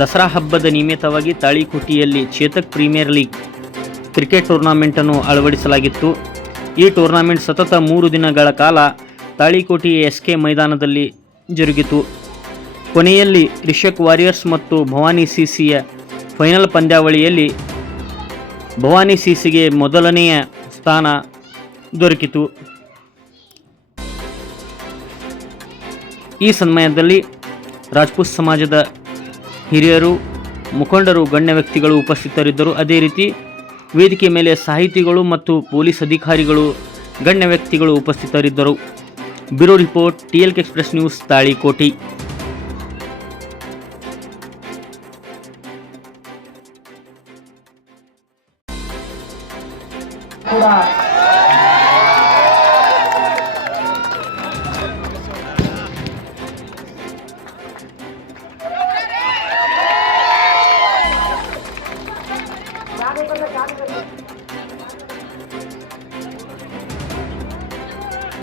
ದಸರಾ ಹಬ್ಬದ ನಿಮಿತ್ತವಾಗಿ ತಾಳಿಕೋಟೆಯಲ್ಲಿ Chetak premier league cricket ಟೂರ್ನಮೆಂಟನ್ನು ಅಳವಡಿಸಲಾಗಿತ್ತು. ಈ ಟೂರ್ನಮೆಂಟ್ ಸತತ 3 ದಿನಗಳ ಕಾಲ ತಾಳಿಕೋಟೆಯ SK ಮೈದಾನದಲ್ಲಿ ಜರುಗಿತು. ಕೊನೆಯಲ್ಲಿ ರಿಷಕ್ ವಾರಿಯರ್ಸ್ ಮತ್ತು ಭವಾನಿ ಸಿಸಿಯ ಫೈನಲ್ ಪಂದ್ಯಾವಳಿಯಲ್ಲಿ ಭವಾನಿ ಸಿಸಿಗೆ ಮೊದಲನೆಯ ಸ್ಥಾನ ದೊರಕಿತು. ಈ ಸಮಯದಲ್ಲಿ ರಾಜ್ಪೂತ್ ಸಮಾಜದ ಹಿರಿಯರು, ಮುಖಂಡರು, ಗಣ್ಯ ವ್ಯಕ್ತಿಗಳು ಉಪಸ್ಥಿತರಿದ್ದರು. ಅದೇ ರೀತಿ ವೇದಿಕೆ ಮೇಲೆ ಸಾಹಿತಿಗಳು ಮತ್ತು ಪೊಲೀಸ್ ಅಧಿಕಾರಿಗಳು, ಗಣ್ಯ ವ್ಯಕ್ತಿಗಳು ಉಪಸ್ಥಿತರಿದ್ದರು. Bureau report, TLK express news, Talikote.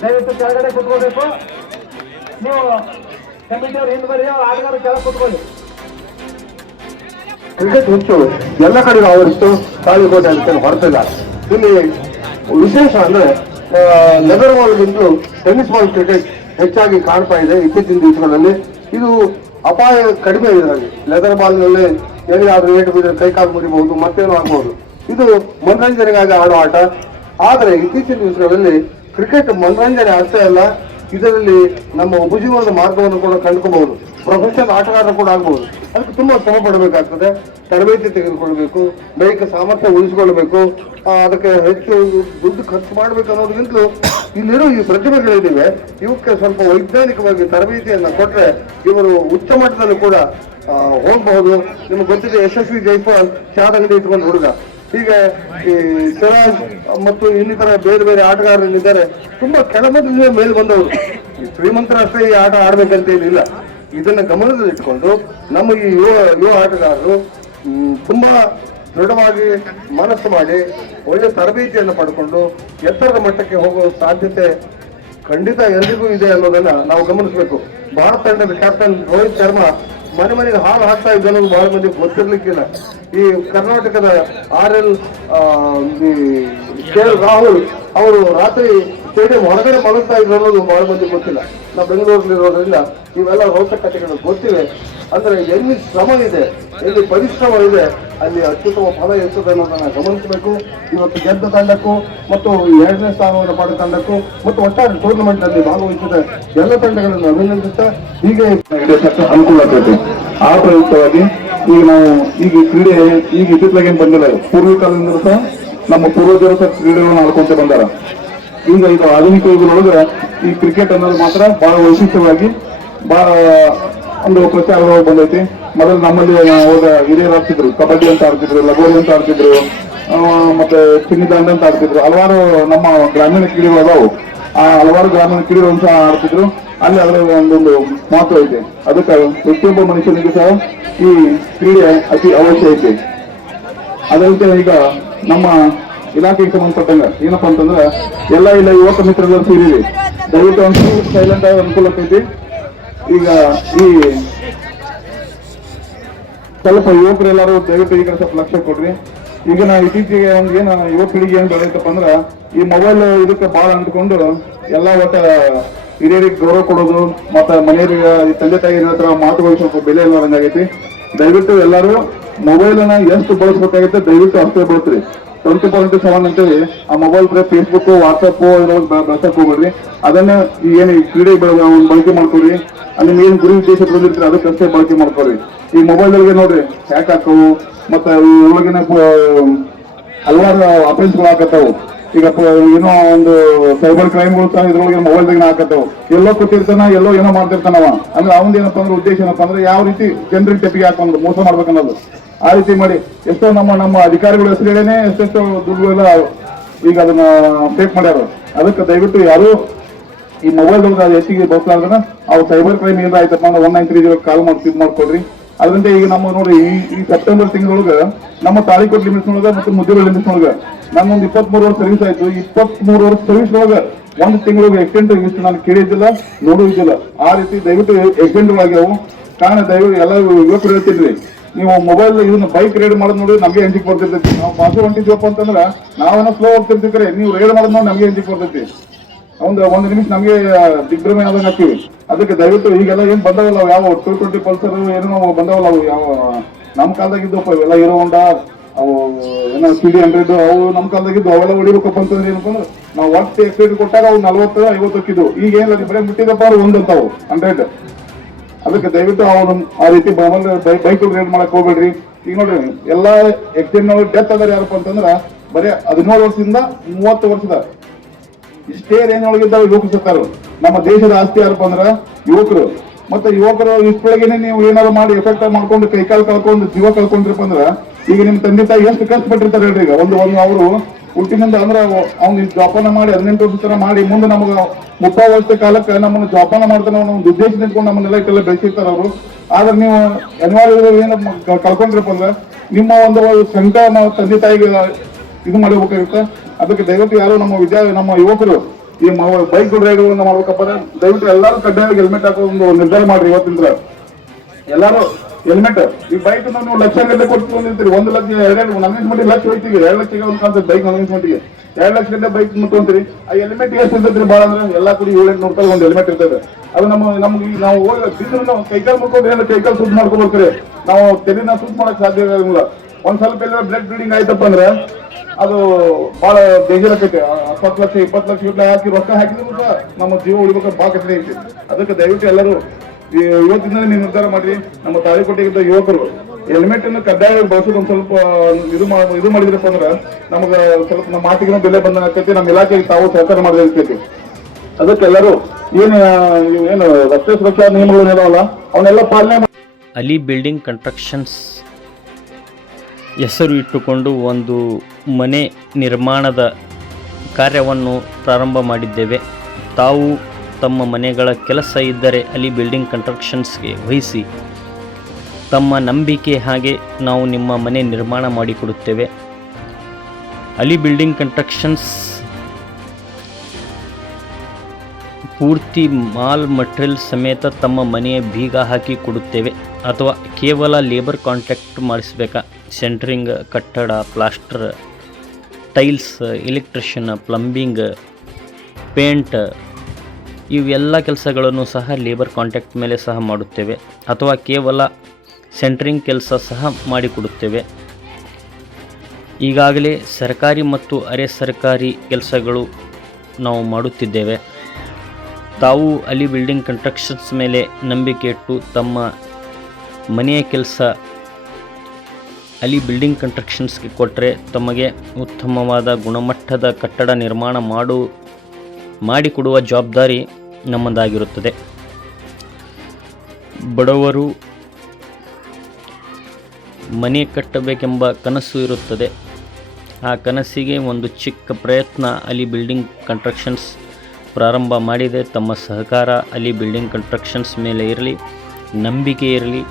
ದಯವಿಟ್ಟು ಕೆಳಗಡೆ ಕುತ್ಕೋಬೇಕು. ನೀವು ಕಮಿಟಿಯವರು ಹಿಂದೆ ಬರೀ, ಆಟಗಾರರು ಕೆಳಗೆ ಕುತ್ಕೊಳ್ಳಿ. ಕ್ರಿಕೆಟ್ ಹುಚ್ಚು ಎಲ್ಲ ಕಡೆ ಆವರಿಸ್ತು, ತಾಳಿಕೋಟೆ ಅಂತ ಹೊರತಿಲ್ಲ. ಇಲ್ಲಿ ವಿಶೇಷ ಅಂದ್ರೆ ಲೆದರ್ ಬಾಲ್ಗಿಂತಲೂ ಟೆನ್ನಿಸ್ ಬಾಲ್ ಕ್ರಿಕೆಟ್ ಹೆಚ್ಚಾಗಿ ಕಾಣ್ತಾ ಇದೆ ಇತ್ತೀಚಿನ ದಿವಸಗಳಲ್ಲಿ. ಇದು ಅಪಾಯ ಕಡಿಮೆ ಇದರಲ್ಲಿ. ಲೆದರ್ ಬಾಲ್ನಲ್ಲಿ ಎಲ್ಲಿಯಾದ್ರೂ ಏಟು ಬಿದ್ದರೆ ಕೈಕಾಲು ಮುರಿಬಹುದು, ಮತ್ತೇನು ಆಗಬಹುದು. ಇದು ಮನರಂಜನೆಗಾಗಿ ಆಡೋ ಆಟ. ಆದರೆ ಇತ್ತೀಚಿನ ದಿವಸಗಳಲ್ಲಿ ಕ್ರಿಕೆಟ್ ಮನರಂಜನೆ ಅಷ್ಟೇ ಅಲ್ಲ, ಇದರಲ್ಲಿ ನಮ್ಮ ಉಪಜೀವನದ ಮಾರ್ಗವನ್ನು ಕೂಡ ಕಂಡುಕೋಬಹುದು. ಪ್ರೊಫೆಷನಲ್ ಆಟಗಾರರು ಕೂಡ ಆಗ್ಬಹುದು. ಅದಕ್ಕೆ ತುಂಬಾ ಶ್ರಮ ಪಡಬೇಕಾಗ್ತದೆ, ತರಬೇತಿ ತೆಗೆದುಕೊಳ್ಬೇಕು, ದೈಹಿಕ ಸಾಮರ್ಥ್ಯ ಉಳಿಸಿಕೊಳ್ಬೇಕು, ಅದಕ್ಕೆ ಹೆಚ್ಚು ದುಡ್ಡು ಖರ್ಚು ಮಾಡ್ಬೇಕು ಅನ್ನೋದಕ್ಕಿಂತಲೂ ಇಲ್ಲಿರೋ ಈ ಪ್ರತಿಭೆಗಳಿವೆ, ಇವಕ್ಕೆ ಸ್ವಲ್ಪ ವೈಜ್ಞಾನಿಕವಾಗಿ ತರಬೇತಿಯನ್ನ ಕೊಟ್ರೆ ಇವರು ಉಚ್ಚ ಮಟ್ಟದಲ್ಲಿ ಕೂಡ ಹೋಗಬಹುದು. ನಿಮ್ಗೆ ಗೊತ್ತಿದೆ, ಯಶಸ್ವಿ ಜೈಸ್ವಾಲ್ ಚಾದಂಗಡಿ ಇಟ್ಕೊಂಡು ಹುಡುಗ. ಹೀಗೆ ಈ ಸಿರಾಜ್ ಮತ್ತು ಇನ್ನಿತರ ಬೇರೆ ಬೇರೆ ಆಟಗಾರರಿದ್ದಾರೆ, ತುಂಬಾ ಕೆಳಮಟ್ಟದಿಂದ ಮೇಲೆ ಬಂದವರು. ಶ್ರೀಮಂತರಷ್ಟೇ ಈ ಆಟ ಆಡ್ಬೇಕಂತ ಏನಿಲ್ಲ. ಇದನ್ನ ಗಮನದಲ್ಲಿಟ್ಟುಕೊಂಡು ನಮ್ಮ ಈ ಯುವ ಆಟಗಾರರು ತುಂಬಾ ದೃಢವಾಗಿ ಮನಸ್ಸು ಮಾಡಿ ಒಳ್ಳೆ ತರಬೇತಿಯನ್ನು ಪಡ್ಕೊಂಡು ಎತ್ತರದ ಮಟ್ಟಕ್ಕೆ ಹೋಗುವ ಸಾಧ್ಯತೆ ಖಂಡಿತ ಎಲ್ರಿಗೂ ಇದೆ ಅನ್ನೋದನ್ನ ನಾವು ಗಮನಿಸಬೇಕು. ಭಾರತ ತಂಡದ ಕ್ಯಾಪ್ಟನ್ ರೋಹಿತ್ ಶರ್ಮಾ ಮನೆಗೆ ಹಾಲು ಹಾಕ್ತಾ ಇದ್ದ ಅನ್ನೋದು ಬಹಳ ಮಂದಿ ಗೊತ್ತಿರ್ಲಿಕ್ಕಿಲ್ಲ. ಈ ಕರ್ನಾಟಕದ RL ರಾಹುಲ್ ಅವರು ರಾತ್ರಿ ಸ್ಟೇಡಿಯಂ ಹೊರಗಡೆ ಮಲಗ್ತಾ ಇದ್ರು ಅನ್ನೋದು ಬಹಳ ಮಂದಿ ಗೊತ್ತಿಲ್ಲ. ನಾವು ಬೆಂಗಳೂರಿನಲ್ಲಿರೋದ್ರಿಂದ ಇವೆಲ್ಲ ರೋಚಕತೆಗಳು ಗೊತ್ತಿವೆ. ಅಂದ್ರೆ ಎಲ್ಲಿ ಶ್ರಮ ಇದೆ, ಎಲ್ಲಿ ಪರಿಶ್ರಮ ಇದೆ, ಅಲ್ಲಿ ಅತ್ಯುತ್ತಮ ಫಲ ಇರ್ತದೆ ಅನ್ನೋದನ್ನ ಗಮನಿಸಬೇಕು. ಇವತ್ತು ಗೆದ್ದ ತಂಡಕ್ಕೂ ಮತ್ತು 2ನೇ ಸ್ಥಾನವನ್ನು ಪಡೆದ ತಂಡಕ್ಕೂ ಮತ್ತು ಒಟ್ಟಾರೆ ಟೂರ್ನಮೆಂಟ್ ನಲ್ಲಿ ಭಾಗವಹಿಸಿದ ಎಲ್ಲ ತಂಡಗಳನ್ನು ಅಭಿನಂದಿಸ್ತಾ ಹೀಗೆ ಅನುಕೂಲ ಆಗ್ತದೆ. ಆ ಪ್ರಯುಕ್ತವಾಗಿ ಈಗ ನಾವು ಈಗ ಕ್ರೀಡೆ ಈಗ ಇತ್ತಿತ್ತಲಾಗೇನು ಬಂದಿಲ್ಲ. ಪೂರ್ವ ಕಾಲದಿಂದಲೂ ಸಹ ನಮ್ಮ ಪೂರ್ವಜರು ಸಹ ಕ್ರೀಡೆಗಳನ್ನು ಆಡ್ಕೊಂತ ಬಂದಾರ. ಈಗ ಇದು ಆಧುನಿಕ ಯುಗದೊಳಗೆ ಈ ಕ್ರಿಕೆಟ್ ಅನ್ನೋದು ಮಾತ್ರ ಬಹಳ ವೈಶಿಷ್ಟ್ಯವಾಗಿ ಬಹಳ ಒಂದು ಪ್ರಚಾರವಾಗಿ ಬಂದೈತಿ. ಮೊದಲು ನಮ್ಮಲ್ಲಿ ಹೋದ ಹಿರಿಯರು ಆಡ್ತಿದ್ರು, ಕಬಡ್ಡಿ ಅಂತ ಆಡ್ತಿದ್ರು, ಲಗೋರಿ ಅಂತ ಆಡ್ತಿದ್ರು, ಮತ್ತೆ ಚಿನ್ನಿದಾಂಡ ಅಂತ ಆಡ್ತಿದ್ರು. ಹಲವಾರು ನಮ್ಮ ಗ್ರಾಮೀಣ ಕ್ರೀಡೆಗಳು ಅದಾವು. ಆ ಹಲವಾರು ಗ್ರಾಮೀಣ ಕ್ರೀಡೆಗಳನ್ನು ಸಹ ಆಡ್ತಿದ್ರು. ಅಲ್ಲಿ ಅದರ ಒಂದೊಂದು ಮಹತ್ವ ಐತೆ. ಅದಕ್ಕೆ ಪ್ರತಿಯೊಬ್ಬ ಮನುಷ್ಯನಿಗೆ ಸಹ ಈ ಕ್ರೀಡೆ ಅತಿ ಅವಶ್ಯ ಐತೆ. ಅದರಂತೆ ಈಗ ನಮ್ಮ ಇಲಾಖೆಗೆ ಸಂಬಂಧಪಟ್ಟಂಗ ಏನಪ್ಪಾ ಅಂತಂದ್ರೆ ಎಲ್ಲ ಯುವಕ ಮಿತ್ರಗಳು ಸೇರಿದೆ. ದಯವಿಟ್ಟು ಒಂದು ಸೈಲೆಂಟ್ ಆಗಿ ಅನುಕೂಲ ಆಗ್ತೈತಿ. ಈಗ ಈ ಸ್ವಲ್ಪ ಯುವಕರೆಲ್ಲರೂ ದಯವಿಟ್ಟು ಈಗ ಸ್ವಲ್ಪ ಲಕ್ಷ್ಯ ಕೊಡ್ರಿ. ಈಗ ನಾ ಇತ್ತೀಚೆಗೆ ಒಂದು ಏನು ಯುವ ಪೀಳಿಗೆ ಏನ್ ಬೆಳೆಯತ್ತಪ್ಪ ಅಂದ್ರೆ ಈ ಮೊಬೈಲ್ ಇದಕ್ಕೆ ಬಹಳ ಅಂದ್ಕೊಂಡು ಎಲ್ಲ ಒಟ್ಟ ಹಿರಿಯರಿಗೆ ಗೌರವ ಕೊಡೋದು, ಮತ್ತೆ ಮನೆಯವರಿಗೆ ತಂದೆ ತಾಯಿ ಹತ್ರ ಮಾತುಗಳು ಸ್ವಲ್ಪ ಬೆಲೆ ಇಲ್ಲದಂಗಾಗೈತಿ. ದಯವಿಟ್ಟು ಎಲ್ಲರೂ ಮೊಬೈಲ್ ಅನ್ನ ಎಷ್ಟು ಬಳಸಬೇಕಾಗುತ್ತೆ ದಯವಿಟ್ಟು ಅಷ್ಟೇ ಬಳಸ್ರಿ. 24/7 ಅಂತೇಳಿ ಆ ಮೊಬೈಲ್ ಬರೀ ಫೇಸ್ಬುಕ್, ವಾಟ್ಸಪ್ ಬಳಸಕ್ ಹೋಗ್ಬೇಡ್ರಿ. ಅದನ್ನ ಏನು ಕ್ರೀಡೆ ಬಳಕೆ ಮಾಡ್ಕೊಡ್ರಿ. ನಿಮ್ ಏನ್ ಗುರಿ ಉದ್ದೇಶ ಬಂದಿರ್ತೀರಿ ಅದಕ್ಕಷ್ಟೇ ಬಳಕೆ ಮಾಡ್ಕೊಡ್ರಿ. ಈ ಮೊಬೈಲ್ ಗಳಿಗೆ ನೋಡ್ರಿ ಹ್ಯಾಕ್ ಹಾಕವು, ಮತ್ತೆ ಒಳಗಿನ ಹಲವಾರು ಅಫೆನ್ಸ್ಗಳು ಹಾಕತ್ತಾವು. ಈಗ ಏನೋ ಒಂದು ಸೈಬರ್ ಕ್ರೈಮ್ಗಳು ಸಹ ಇದ್ರೊಳಗೆ ಮೊಬೈಲ್ದಾಗ ಹಾಕತ್ತಾವು. ಎಲ್ಲೋ ಕೂತಿರ್ತಾನ, ಎಲ್ಲೋ ಏನೋ ಮಾಡ್ತಿರ್ತಾನವ. ಅಂದ್ರೆ ಅವನ್ ಏನಪ್ಪಾ ಅಂದ್ರೆ ಉದ್ದೇಶ ಏನಪ್ಪಾ ಅಂದ್ರೆ ಯಾವ ರೀತಿ ಜನರಿಗೆ ತೆಪ್ಪಿಗೆ ಹಾಕೊಂಡು ಮೋಸ ಮಾಡ್ಬೇಕನ್ನೋದು. ಆ ರೀತಿ ಮಾಡಿ ಎಷ್ಟೋ ನಮ್ಮ ಅಧಿಕಾರಿಗಳು ಹೆಸರುಗಳೇನೆ ಎಷ್ಟೆಷ್ಟೋ ದುಡ್ಡುಗಳೆಲ್ಲ ಈಗ ಅದನ್ನ ಫೇಕ್ ಮಾಡ್ಯಾರ. ಅದಕ್ಕೆ ದಯವಿಟ್ಟು ಯಾರು ಈ ಮೊಬೈಲ್ ಹೆಚ್ಚಿಗೆ ಬಳಸಲಾರ್ದನ ಅವ್ರು ಸೈಬರ್ ಕ್ರೈಮ್ ಏನಾರ ಆಯ್ತಪ್ಪ ಅಂದ್ರೆ 193 ಕಾಲ್ ಮಾಡ್ಕೊಡ್ರಿ. ಅದರಂತೆ ಈಗ ನಮ್ಮ ನೋಡಿ ಈ ಸೆಪ್ಟೆಂಬರ್ ತಿಂಗಳೊಳಗ ನಮ್ಮ ತಾಳಿಕೋಟೆ ಲಿಮಿಟ್ಸ್ ಒಳಗ ಮತ್ತು ಮುದ್ದೇಬಿಹಾಳ ಲಿಮಿಟ್ಸ್ ಒಳಗ ನನ್ನೊಂದು 23 ವರ್ಷ ಸರ್ವಿಸ್ ಆಯ್ತು. 23 ವರ್ಷ ಸರ್ವಿಸ್ ಒಳಗ ಒಂದು ತಿಂಗಳಿಗೆ ಎಕ್ಸ್ಟೆಂಟ್ ಇಷ್ಟು ನಾನು ಕೇಳಿದ್ದಿಲ್ಲ, ನೋಡುವುದಿಲ್ಲ. ಆ ರೀತಿ ದಯವಿಟ್ಟು ಎಕ್ಸ್ಟೆಂಟ್ ಆಗ್ಯಾವು. ಕಾರಣ ದಯವಿಟ್ಟು ಎಲ್ಲ ಯುವಕರು ಹೇಳ್ತಿದ್ರಿ ನೀವು ಮೊಬೈಲ್ ಇದನ್ನ ಬೈಕ್ ರೈಡ್ ಮಾಡೋದು ನೋಡಿ ನಮಗೆ ಅಂಜಿಕೆ ಬರ್ತೈತಿ. ನಾವು ಪಾಸು ಹೊಂಟಿದ್ವಪ್ಪ ಅಂತಂದ್ರೆ ನಾವೇನೋ ಸ್ಲೋ ಹೋಗ್ತಿರ್ತಿಕ್ರೆ ನೀವು ರೈಡ್ ಮಾಡೋದು ನೋಡಿ ನಮಗೆ ಅಂಜಿಕೆ ಬರ್ತೈತಿ. ಒಂದು ನಿಮಿಷ ನಮಗೆ ದಿಗ್ಭ್ರಮೆ ಆದಂಗೆ ಹಾಕ್ತಿವಿ. ಅದಕ್ಕೆ ದಯವಿಟ್ಟು ಈಗೆಲ್ಲ ಏನ್ ಬಂದವಲ್ಲ ಯಾವ 220 ಪಲ್ಸರ್ ಏನೋ ಬಂದವಲ್ಲ ಅವು ಯಾವ ನಮ್ಮ ಕಾಲದಾಗಿದ್ದಪ್ಪ ಇವೆಲ್ಲ ಹೀರೋ ಹೋಂಡಾ ಅವು ಏನೋ CD100 ಅವು ನಮ್ಮ ಕಾಲದಾಗಿದ್ದು ಅವೆಲ್ಲ ಹೊಡಿಬೇಕಪ್ಪ ಅಂತಂದ್ರೆ ಏನಪ್ಪ ಅಂದ್ರೆ ನಾವು ಒಟ್ಟು ಎಕ್ಸೈಡ್ ಕೊಟ್ಟಾಗ ಅವು 40-50 ಹಾಕಿದ್ವು. ಈಗ ಏನಿಲ್ಲ ಬರೀ ಮುಟ್ಟಿದಪ್ಪ ಅವ್ರು ಒಂದಂತಾವು 100. ಅದಕ್ಕೆ ದಯವಿಟ್ಟು ಅವ್ರು ಆ ರೀತಿ ಬೈಕ್ ರೈಡ್ ಮಾಡಕ್ ಹೋಗ್ಬೇಡ್ರಿ. ಈಗ ನೋಡ್ರಿ ಎಲ್ಲಾ ಆಕ್ಸಿಡೆಂಟ್ ಡೆತ್ ಅದಾರ ಯಾರಪ್ಪ ಅಂತಂದ್ರ ಬರೀ 17 ವರ್ಷದಿಂದ 30 ವರ್ಷದ ಇಷ್ಟೇ ರೇಂಜ್ ಒಳಗಿದ್ದಾವ ಯುವಕರು ಸತ್ತಾರು. ನಮ್ಮ ದೇಶದ ಆಸ್ತಿ ಯಾರಪ್ಪ ಅಂದ್ರ ಯುವಕರು. ಮತ್ತೆ ಯುವಕರು ಇಷ್ಟೊಳಗೇನೆ ನೀವು ಏನಾದ್ರು ಮಾಡಿ ಎಫೆಕ್ಟ್ ಮಾಡ್ಕೊಂಡು ಕೈಕಾಲು ಕಳ್ಕೊಂಡು ಜೀವ ಕಳ್ಕೊಂಡ್ರಪ್ಪ ಅಂದ್ರ ಈಗ ನಿಮ್ ತಂದೆ ತಾಯಿ ಎಷ್ಟು ಕಷ್ಟಪಟ್ಟಿರ್ತಾರೆ ಹೇಳ್ರಿ. ಈಗ ಒಂದು ಅವ್ರು ಹುಟ್ಟಿನಿಂದ ಅಂದ್ರೆ ಅವ್ನು ಜೋಪಾನ ಮಾಡಿ 18 ವರ್ಷ ತನ ಮಾಡಿ ಮುಂದೆ ನಮಗ 30 ವರ್ಷದ ಕಾಲಕ್ಕೆ ನಮ್ಮನ್ನು ಜೋಪಾನ ಮಾಡ್ತಾನೆ ಒಂದು ಉದ್ದೇಶ ನಿಂತ್ಕೊಂಡು ನಮ್ಮನ್ನೆಲ್ಲ ಇಟ್ಟೆಲ್ಲ ಬೆಳೆಸಿರ್ತಾರ ಅವರು. ಆದ್ರೆ ನೀವು ಅನಿವಾರ್ಯ ಏನು ಕಳ್ಕೊಂಡ್ರಪ್ಪ ಅಂದ್ರೆ ನಿಮ್ಮ ಒಂದು ಸಂಕಟ ನಾವು ತಂದೆ ತಾಯಿಗೆ ಇದು ಮಾಡಬೇಕಾಗುತ್ತೆ. ಅದಕ್ಕೆ ದಯವಿಟ್ಟು ಯಾರು ನಮ್ಮ ಯುವಕರು ಈ ಬೈಕ್ ರೈಡ್ಗಳನ್ನ ಮಾಡ್ಬೇಕಪ್ಪ ದಯವಿಟ್ಟು ಎಲ್ಲರೂ ಕಡ್ಡಾಯವಾಗಿ ಹೆಲ್ಮೆಟ್ ಹಾಕೋ ಒಂದು ನಿರ್ಧಾರ ಮಾಡ್ರಿ. ಇವತ್ತಿಂದ ಎಲ್ಲರೂ ಹೆಲ್ಮೆಟ್. ಈ ಬೈಕ್ ನೀವು ಲಕ್ಷ ಗಂಟೆ ಕೊಟ್ಟು ಬಂದಿರ್ತೀರಿ. 1 ಲಕ್ಷ 2 ನನ್ಗೆ ಲಕ್ಷ ಹೋಯ್ತೀವಿ. 2 ಲಕ್ಷಕ್ಕೆ ಒಂದು ಕಾಣ್ತದೆ ಬೈಕ್ ನನ್ಗೆ 2 ಲಕ್ಷ ಗಂಟೆ ಬೈಕ್ ಮುಟ್ಕೊಂತೀರಿ. ಆ ಹೆಲ್ಮೆಟ್ ಎಷ್ಟು ಇರ್ತೈತ್ರಿ ಭಾಳ ಅಂದ್ರೆ ಎಲ್ಲಾ ಕೂಡಿ 700-800 ರೂಪಾಯಿ ಒಂದು ಹೆಲ್ಮೆಟ್ ಇರ್ತದೆ. ಅದು ನಮ್ಗೆ ನಾವು ಹೋಗಿ ಕೈಕಾಲು ಮುಟ್ಕೊಂಡು ಏನು ಕೈಕಾಲು ಸುದ್ದಿ ಮಾಡ್ಕೊಬೇಕ್ರಿ. ನಾವು ತೆಲಿನ ಸುದ್ದಿ ಮಾಡಕ್ ಸಾಧ್ಯ ಇರೋದಿಲ್ಲ. ಒಂದ್ ಸ್ವಲ್ಪ ಎಲ್ಲ ಬ್ಲಡ್ ಬ್ಲೀಡಿಂಗ್ ಆಯ್ತಪ್ಪ ಅಂದ್ರೆ ಅದು ಬಹಳ ಡೇಂಜರ್ ಆಕೈತೆ. 10 ಲಕ್ಷ 20 ಲಕ್ಷ ರೂಪಾಯಿ ಹಾಕಿ ರೊಕ್ಕ ಹಾಕಿದ್ರು ಕೂಡ ನಮ್ಮ ಜೀವ ಉಳಿಬೇಕಾದ್ರೆ ಬಹಳ ಕಠಿಣ ಐತಿ. ಅದಕ್ಕೆ ದಯವಿಟ್ಟು ಎಲ್ಲರೂ ಇವತ್ತಿಂದ ನೀವು ನಿರ್ಧಾರ ಮಾಡ್ರಿ. ನಮ್ಮ ತಾಳಿಕೋಟೆಗಿದ್ದ ಯುವಕರು ಹೆಲ್ಮೆಟ್ ಅನ್ನು ಕಡ್ಡಾಯವಾಗಿ ಬಳಸೋದು ಒಂದ್ ಸ್ವಲ್ಪ ಇದು ಮಾಡಿದ್ರಪ್ಪ ಅಂದ್ರೆ ನಮಗ ಸ್ವಲ್ಪ ನಮ್ಮ ಮಾತಿಗೆ ಬೆಲೆ ಬಂದ ಆಗ್ತೈತಿ. ನಮ್ಮ ಇಲಾಖೆಗೆ ತಾವು ಸಹಕಾರ ಮಾಡಲಿರ್ತೈತಿ. ಅದಕ್ಕೆ ಎಲ್ಲರೂ ಏನು ರಸ್ತೆ ಸುರಕ್ಷಾ ನಿಯಮಗಳು ಇದಾವಲ್ಲ ಅವನ್ನೆಲ್ಲ ಪಾಲನೆ. ಅಲಿ ಬಿಲ್ಡಿಂಗ್ ಕನ್ಸ್ಟ್ರಕ್ಷನ್ಸ್ ಹೆಸರು ಇಟ್ಟುಕೊಂಡು ಒಂದು ಮನೆ ನಿರ್ಮಾಣದ ಕಾರ್ಯವನ್ನು ಪ್ರಾರಂಭ ಮಾಡಿದ್ದೇವೆ. ತಾವು ತಮ್ಮ ಮನೆಗಳ ಕೆಲಸ ಇದ್ದರೆ ಅಲಿ ಬಿಲ್ಡಿಂಗ್ ಕನ್ಸ್ಟ್ರಕ್ಷನ್ಸ್ಗೆ ವಹಿಸಿ. ತಮ್ಮ ನಂಬಿಕೆ ಹಾಗೆ ನಾವು ನಿಮ್ಮ ಮನೆ ನಿರ್ಮಾಣ ಮಾಡಿಕೊಡುತ್ತೇವೆ. ಅಲಿ ಬಿಲ್ಡಿಂಗ್ ಕನ್ಸ್ಟ್ರಕ್ಷನ್ಸ್ ಪೂರ್ತಿ ಮಾಲ್ ಮಟೀರಿಯಲ್ ಸಮೇತ ತಮ್ಮ ಮನೆಯ ಬೀಗ ಹಾಕಿ ಕೊಡುತ್ತೇವೆ. ಅಥವಾ ಕೇವಲ ಲೇಬರ್ ಕಾಂಟ್ಯಾಕ್ಟ್ ಮಾಡಿಸಬೇಕಾ? ಸೆಂಟ್ರಿಂಗ್, ಕಟ್ಟಡ, plaster, tiles, electrician, plumbing, paint ಇವೆಲ್ಲ ಕೆಲಸಗಳನ್ನು ಸಹ ಲೇಬರ್ ಕಾಂಟ್ಯಾಕ್ಟ್ ಮೇಲೆ ಸಹ ಮಾಡುತ್ತೇವೆ. ಅಥವಾ ಕೇವಲ ಸೆಂಟ್ರಿಂಗ್ ಕೆಲಸ ಸಹ ಮಾಡಿಕೊಡುತ್ತೇವೆ. ಈಗಾಗಲೇ ಸರ್ಕಾರಿ ಮತ್ತು ಅರೆ ಸರ್ಕಾರಿ ಕೆಲಸಗಳು ನಾವು ಮಾಡುತ್ತಿದ್ದೇವೆ. ತಾವು ಅಲಿ ಬಿಲ್ಡಿಂಗ್ ಕನ್ಸ್ಟ್ರಕ್ಷನ್ಸ್ ಮೇಲೆ ನಂಬಿಕೆ ಇಟ್ಟು ತಮ್ಮ ಮನೆಯ ಕೆಲಸ ಅಲಿ ಬಿಲ್ಡಿಂಗ್ ಕನ್ಸ್ಟ್ರಕ್ಷನ್ಸ್ಗೆ ಕೊಟ್ಟರೆ ತಮಗೆ ಉತ್ತಮವಾದ ಗುಣಮಟ್ಟದ ಕಟ್ಟಡ ನಿರ್ಮಾಣ ಮಾಡಿಕೊಡುವ ಜವಾಬ್ದಾರಿ ನಮ್ಮದಾಗಿರುತ್ತದೆ. ಬಡವರು ಮನೆ ಕಟ್ಟಬೇಕೆಂಬ ಕನಸು ಇರುತ್ತದೆ. ಆ ಕನಸಿಗೆ ಒಂದು ಚಿಕ್ಕ ಪ್ರಯತ್ನ ಅಲಿ ಬಿಲ್ಡಿಂಗ್ ಕನ್ಸ್ಟ್ರಕ್ಷನ್ಸ್ ಪ್ರಾರಂಭ ಮಾಡಿದೆ. ತಮ್ಮ ಸಹಕಾರ ಅಲಿ ಬಿಲ್ಡಿಂಗ್ ಕನ್ಸ್ಟ್ರಕ್ಷನ್ಸ್ ಮೇಲೆ ಇರಲಿ, ನಂಬಿಕೆ ಇರಲಿ.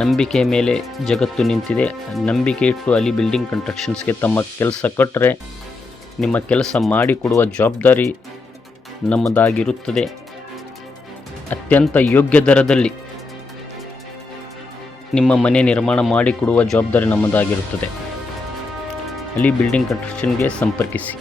ನಂಬಿಕೆ ಮೇಲೆ ಜಗತ್ತು ನಿಂತಿದೆ. ನಂಬಿಕೆ ಇಟ್ಟು ಅಲಿ ಬಿಲ್ಡಿಂಗ್ ಕನ್ಸ್ಟ್ರಕ್ಷನ್ಸ್ಗೆ ತಮ್ಮ ಕೆಲಸ ಕೊಟ್ಟರೆ ನಿಮ್ಮ ಕೆಲಸ ಮಾಡಿಕೊಡುವ ಜವಾಬ್ದಾರಿ ನಮ್ಮದಾಗಿರುತ್ತದೆ. ಅತ್ಯಂತ ಯೋಗ್ಯ ದರದಲ್ಲಿ ನಿಮ್ಮ ಮನೆ ನಿರ್ಮಾಣ ಮಾಡಿಕೊಡುವ ಜವಾಬ್ದಾರಿ ನಮ್ಮದಾಗಿರುತ್ತದೆ. ಅಲಿ ಬಿಲ್ಡಿಂಗ್ ಕನ್ಸ್ಟ್ರಕ್ಷನ್ಗೆ ಸಂಪರ್ಕಿಸಿ.